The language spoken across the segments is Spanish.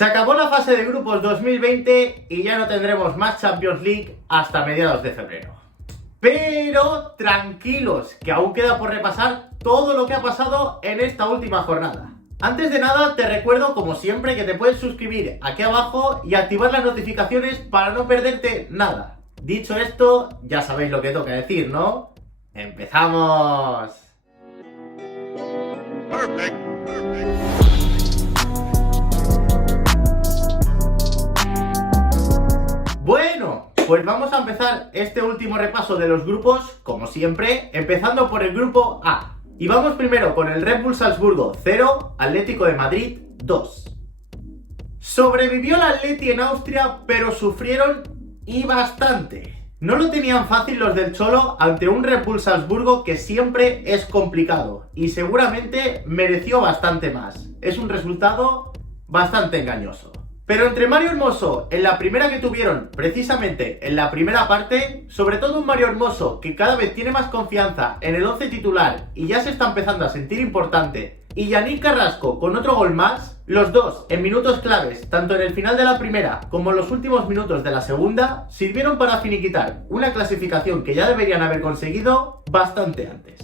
Se acabó la fase de grupos 2020 y ya no tendremos más Champions League hasta mediados de febrero. Pero tranquilos, que aún queda por repasar todo lo que ha pasado en esta última jornada. Antes de nada, te recuerdo, como siempre, que te puedes suscribir aquí abajo y activar las notificaciones para no perderte nada. Dicho esto, ya sabéis lo que toca decir, ¿no? ¡Empezamos! Perfect. Bueno, pues vamos a empezar este último repaso de los grupos, como siempre, empezando por el grupo A. Y vamos primero con el Red Bull Salzburgo 0, Atlético de Madrid 2. Sobrevivió el Atleti en Austria, pero sufrieron y bastante. No lo tenían fácil los del Cholo ante un Red Bull Salzburgo que siempre es complicado y seguramente mereció bastante más. Es un resultado bastante engañoso. Pero entre Mario Hermoso, en la primera que tuvieron, precisamente en la primera parte, sobre todo un Mario Hermoso que cada vez tiene más confianza en el 11 titular y ya se está empezando a sentir importante, y Yannick Carrasco con otro gol más, los dos en minutos claves, tanto en el final de la primera como en los últimos minutos de la segunda, sirvieron para finiquitar una clasificación que ya deberían haber conseguido bastante antes.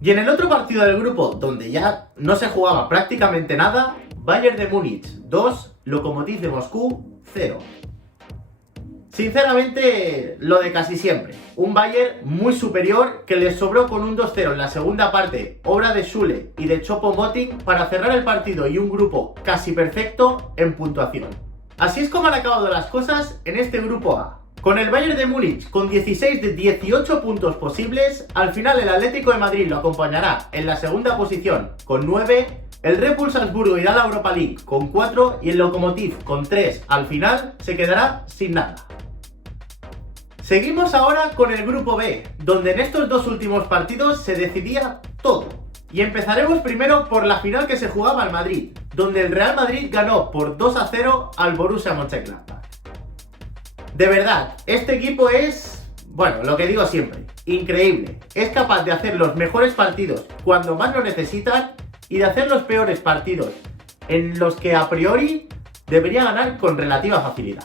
Y en el otro partido del grupo, donde ya no se jugaba prácticamente nada, Bayern de Múnich 2, Lokomotiv de Moscú 0. Sinceramente, lo de casi siempre. Un Bayern muy superior que les sobró con un 2-0 en la segunda parte, obra de Schule y de Choupo-Moting para cerrar el partido y un grupo casi perfecto en puntuación. Así es como han acabado las cosas en este grupo A. Con el Bayern de Múnich con 16 de 18 puntos posibles, al final el Atlético de Madrid lo acompañará en la segunda posición con 9, el Red Bull Salzburgo irá a la Europa League con 4 y el Lokomotiv con 3 al final se quedará sin nada. Seguimos ahora con el grupo B, donde en estos dos últimos partidos se decidía todo. Y empezaremos primero por la final que se jugaba al Madrid, donde el Real Madrid ganó por 2-0 al Borussia Mönchengladbach. De verdad, este equipo es, bueno, lo que digo siempre, increíble. Es capaz de hacer los mejores partidos cuando más lo necesitan y de hacer los peores partidos en los que a priori debería ganar con relativa facilidad.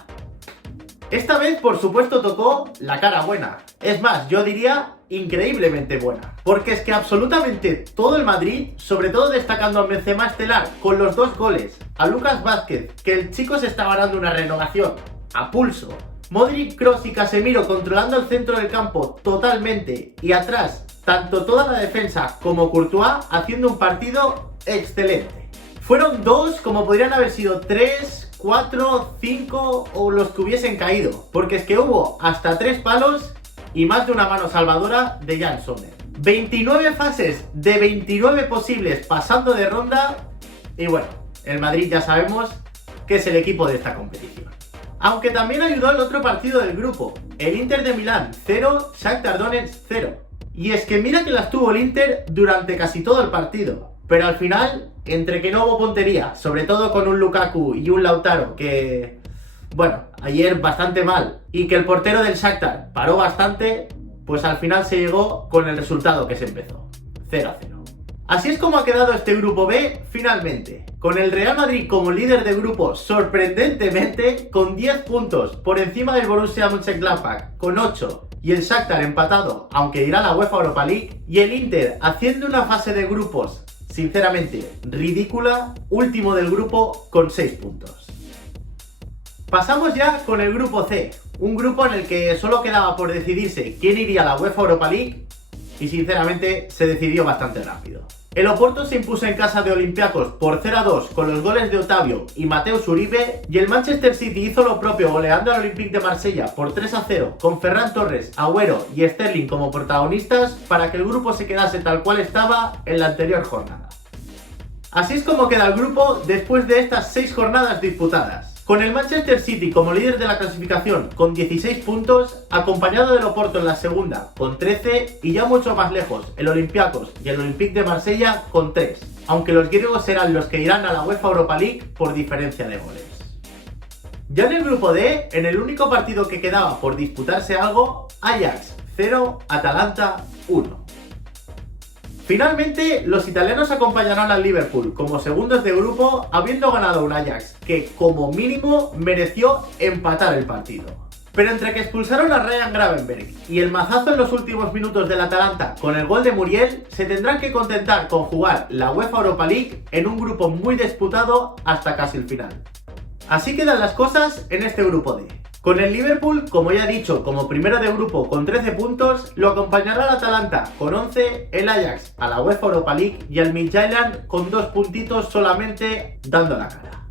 Esta vez, por supuesto, tocó la cara buena. Es más, yo diría increíblemente buena. Porque es que absolutamente todo el Madrid, sobre todo destacando a Benzema estelar con los 2 goles, a Lucas Vázquez, que el chico se está ganando una renovación a pulso, Modric, Kroos y Casemiro controlando el centro del campo totalmente y atrás, tanto toda la defensa como Courtois haciendo un partido excelente. Fueron 2 como podrían haber sido 3, 4, 5 o los que hubiesen caído, porque es que hubo hasta 3 palos y más de una mano salvadora de Jan Sommer. 29 fases de 29 posibles pasando de ronda y bueno, el Madrid ya sabemos que es el equipo de esta competición. Aunque también ayudó el otro partido del grupo, el Inter de Milán 0, Shakhtar Donetsk 0. Y es que mira que las tuvo el Inter durante casi todo el partido, pero al final, entre que no hubo puntería, sobre todo con un Lukaku y un Lautaro que, bueno, ayer bastante mal, y que el portero del Shakhtar paró bastante, pues al final se llegó con el resultado que se empezó, 0-0. Así es como ha quedado este grupo B finalmente, con el Real Madrid como líder de grupo sorprendentemente con 10 puntos por encima del Borussia Mönchengladbach con 8 y el Shakhtar empatado, aunque irá a la UEFA Europa League, y el Inter haciendo una fase de grupos sinceramente ridícula, último del grupo con 6 puntos. Pasamos ya con el grupo C, un grupo en el que solo quedaba por decidirse quién iría a la UEFA Europa League y sinceramente se decidió bastante rápido. El Oporto se impuso en casa de Olympiacos por 0-2 con los goles de Otavio y Mateus Uribe, y el Manchester City hizo lo propio goleando al Olympique de Marsella por 3-0 con Ferran Torres, Agüero y Sterling como protagonistas para que el grupo se quedase tal cual estaba en la anterior jornada. Así es como queda el grupo después de estas 6 jornadas disputadas, con el Manchester City como líder de la clasificación con 16 puntos, acompañado del Oporto en la segunda con 13 y ya mucho más lejos el Olympiacos y el Olympique de Marsella con 3, aunque los griegos serán los que irán a la UEFA Europa League por diferencia de goles. Ya en el grupo D, en el único partido que quedaba por disputarse algo, Ajax 0, Atalanta 1. Finalmente, los italianos acompañarán al Liverpool como segundos de grupo, habiendo ganado un Ajax que, como mínimo, mereció empatar el partido. Pero entre que expulsaron a Ryan Gravenberch y el mazazo en los últimos minutos del Atalanta con el gol de Muriel, se tendrán que contentar con jugar la UEFA Europa League en un grupo muy disputado hasta casi el final. Así quedan las cosas en este grupo D. Con el Liverpool, como ya he dicho, como primero de grupo con 13 puntos, lo acompañará el Atalanta con 11, el Ajax a la UEFA Europa League y el Midtjylland con 2 puntitos solamente dando la cara.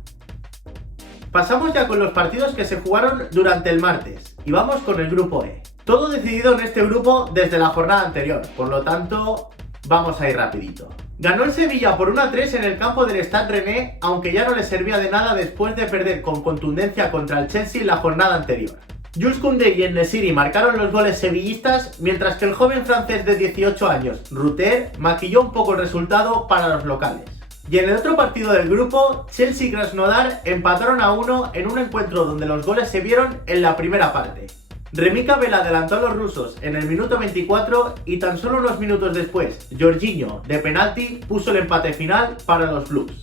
Pasamos ya con los partidos que se jugaron durante el martes y vamos con el grupo E. Todo decidido en este grupo desde la jornada anterior, por lo tanto vamos a ir rapidito. Ganó el Sevilla por 1-3 en el campo del Stade Rennais, aunque ya no le servía de nada después de perder con contundencia contra el Chelsea la jornada anterior. Jules Koundé y En-Nesyri marcaron los goles sevillistas, mientras que el joven francés de 18 años, Rutter, maquilló un poco el resultado para los locales. Y en el otro partido del grupo, Chelsea y Krasnodar empataron a 1 en un encuentro donde los goles se vieron en la primera parte. Remi Cabella adelantó a los rusos en el minuto 24 y tan solo unos minutos después, Jorginho, de penalti, puso el empate final para los Blues.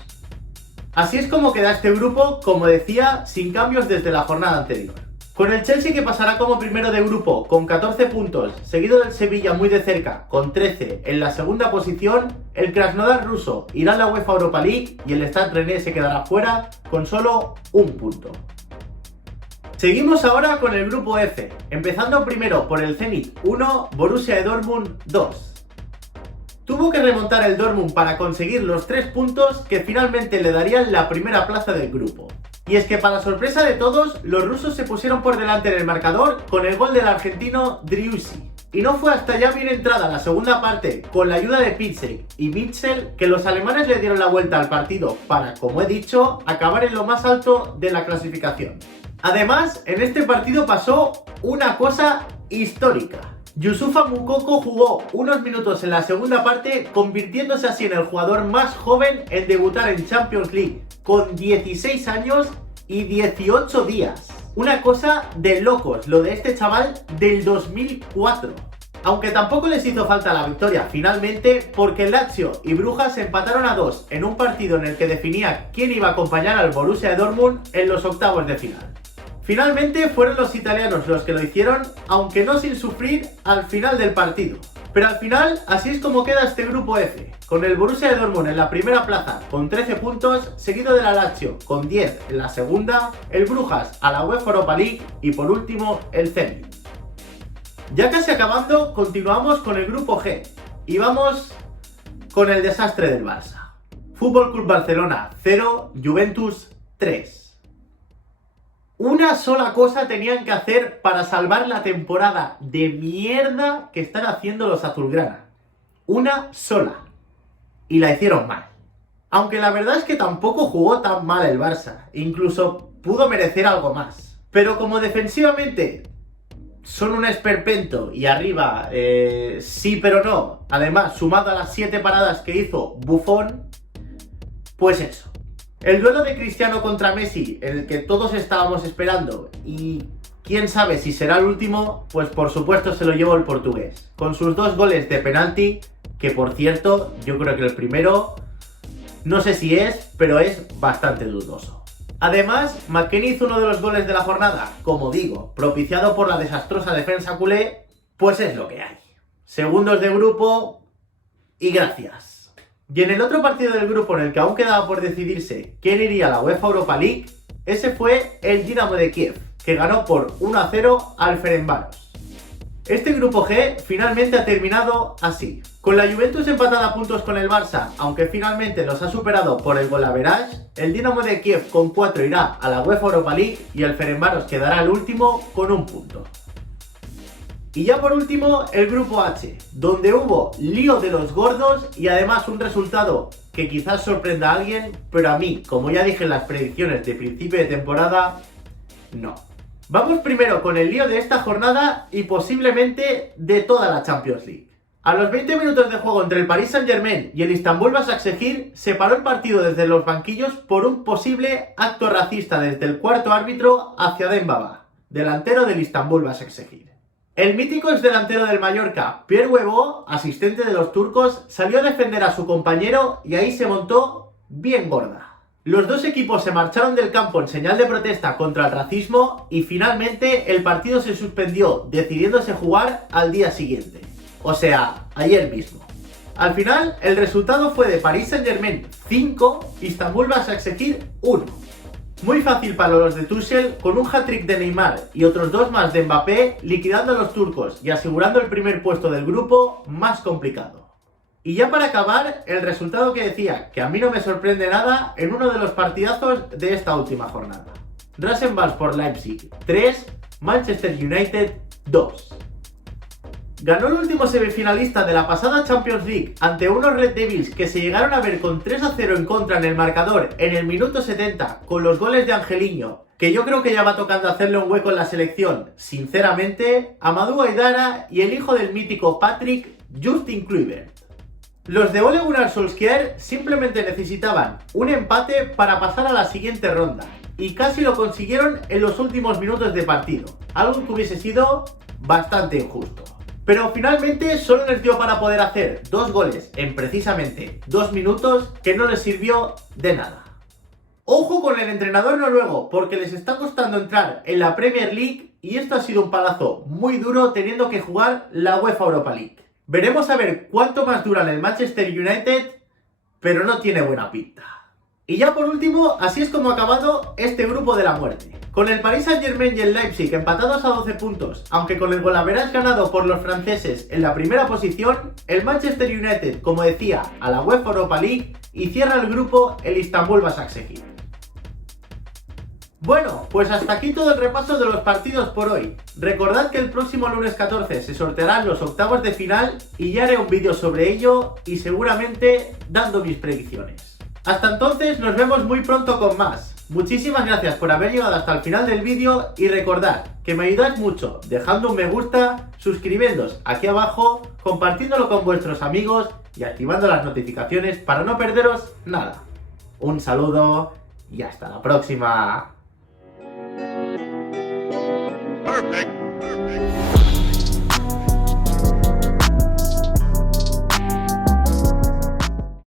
Así es como queda este grupo, como decía, sin cambios desde la jornada anterior. Con el Chelsea que pasará como primero de grupo con 14 puntos, seguido del Sevilla muy de cerca con 13 en la segunda posición, el Krasnodar ruso irá a la UEFA Europa League y el Stade Rennais se quedará fuera con solo un punto. Seguimos ahora con el grupo F, empezando primero por el Zenit 1, Borussia de Dortmund 2. Tuvo que remontar el Dortmund para conseguir los 3 puntos que finalmente le darían la primera plaza del grupo. Y es que para sorpresa de todos, los rusos se pusieron por delante en el marcador con el gol del argentino Driussi. Y no fue hasta ya bien entrada la segunda parte, con la ayuda de Piszczek y Witsel, que los alemanes le dieron la vuelta al partido para, como he dicho, acabar en lo más alto de la clasificación. Además, en este partido pasó una cosa histórica. Youssoufa Moukoko jugó unos minutos en la segunda parte, convirtiéndose así en el jugador más joven en debutar en Champions League, con 16 años y 18 días. Una cosa de locos, lo de este chaval del 2004. Aunque tampoco les hizo falta la victoria finalmente, porque Lazio y Brujas empataron a 2 en un partido en el que definía quién iba a acompañar al Borussia de Dortmund en los octavos de final. Finalmente fueron los italianos los que lo hicieron, aunque no sin sufrir al final del partido. Pero al final, así es como queda este grupo F, con el Borussia de Dortmund en la primera plaza con 13 puntos, seguido de la Lazio con 10 en la segunda, el Brujas a la UEFA Europa League y por último el Zenit. Ya casi acabando, continuamos con el grupo G y vamos con el desastre del Barça. Fútbol Club Barcelona 0, Juventus 3. Una sola cosa tenían que hacer para salvar la temporada de mierda que están haciendo los azulgrana. Una sola. Y la hicieron mal. Aunque la verdad es que tampoco jugó tan mal el Barça. Incluso pudo merecer algo más. Pero como defensivamente son un esperpento y arriba sí pero no, además sumado a las 7 paradas que hizo Buffon, pues eso. El duelo de Cristiano contra Messi, en el que todos estábamos esperando y quién sabe si será el último, pues por supuesto se lo llevó el portugués, con sus 2 goles de penalti, que por cierto, yo creo que el primero, no sé si es, pero es bastante dudoso. Además, McKennie hizo uno de los goles de la jornada, como digo, propiciado por la desastrosa defensa culé, pues es lo que hay. Segundos de grupo y gracias. Y en el otro partido del grupo en el que aún quedaba por decidirse quién iría a la UEFA Europa League, ese fue el Dinamo de Kiev, que ganó por 1-0 al Ferencváros. Este grupo G finalmente ha terminado así, con la Juventus empatada a puntos con el Barça, aunque finalmente los ha superado por el golaveraje, el Dinamo de Kiev con 4 irá a la UEFA Europa League y el Ferencváros quedará el último con 1 punto. Y ya por último, el grupo H, donde hubo lío de los gordos y además un resultado que quizás sorprenda a alguien, pero a mí, como ya dije en las predicciones de principio de temporada, no. Vamos primero con el lío de esta jornada y posiblemente de toda la Champions League. A los 20 minutos de juego entre el Paris Saint-Germain y el Istanbul Başakşehir, se paró el partido desde los banquillos por un posible acto racista desde el cuarto árbitro hacia Dembaba, delantero del Istanbul Başakşehir. El mítico exdelantero del Mallorca, Pierre Huevo, asistente de los turcos, salió a defender a su compañero y ahí se montó bien gorda. Los dos equipos se marcharon del campo en señal de protesta contra el racismo y finalmente el partido se suspendió, decidiéndose jugar al día siguiente. O sea, ayer mismo. Al final, el resultado fue de Paris Saint-Germain 5, Istanbul Başakşehir 1. Muy fácil para los de Tuchel, con un hat-trick de Neymar y otros 2 más de Mbappé, liquidando a los turcos y asegurando el primer puesto del grupo más complicado. Y ya para acabar, el resultado que decía, que a mí no me sorprende nada, en uno de los partidazos de esta última jornada. Rasenball Leipzig 3, Manchester United 2. Ganó el último semifinalista de la pasada Champions League ante unos Red Devils que se llegaron a ver con 3-0 en contra en el marcador en el minuto 70 con los goles de Angelino, que yo creo que ya va tocando hacerle un hueco en la selección, sinceramente, Amadou Aidara y el hijo del mítico Patrick, Justin Kluivert. Los de Ole Gunnar Solskjaer simplemente necesitaban un empate para pasar a la siguiente ronda, y casi lo consiguieron en los últimos minutos de partido, algo que hubiese sido bastante injusto. Pero finalmente solo les dio para poder hacer 2 goles en precisamente 2 minutos que no les sirvió de nada. Ojo con el entrenador noruego, porque les está costando entrar en la Premier League y esto ha sido un palazo muy duro teniendo que jugar la UEFA Europa League. Veremos a ver cuánto más duran el Manchester United, pero no tiene buena pinta. Y ya por último, así es como ha acabado este grupo de la muerte. Con el Paris Saint-Germain y el Leipzig empatados a 12 puntos, aunque con el golaveras ganado por los franceses en la primera posición, el Manchester United, como decía, a la UEFA Europa League y cierra el grupo el Istanbul Başakşehir. Bueno, pues hasta aquí todo el repaso de los partidos por hoy. Recordad que el próximo lunes 14 se sortearán los octavos de final y ya haré un vídeo sobre ello y seguramente dando mis predicciones. Hasta entonces nos vemos muy pronto con más. Muchísimas gracias por haber llegado hasta el final del vídeo y recordad que me ayudáis mucho dejando un me gusta, suscribiéndoos aquí abajo, compartiéndolo con vuestros amigos y activando las notificaciones para no perderos nada. Un saludo y hasta la próxima. Perfect.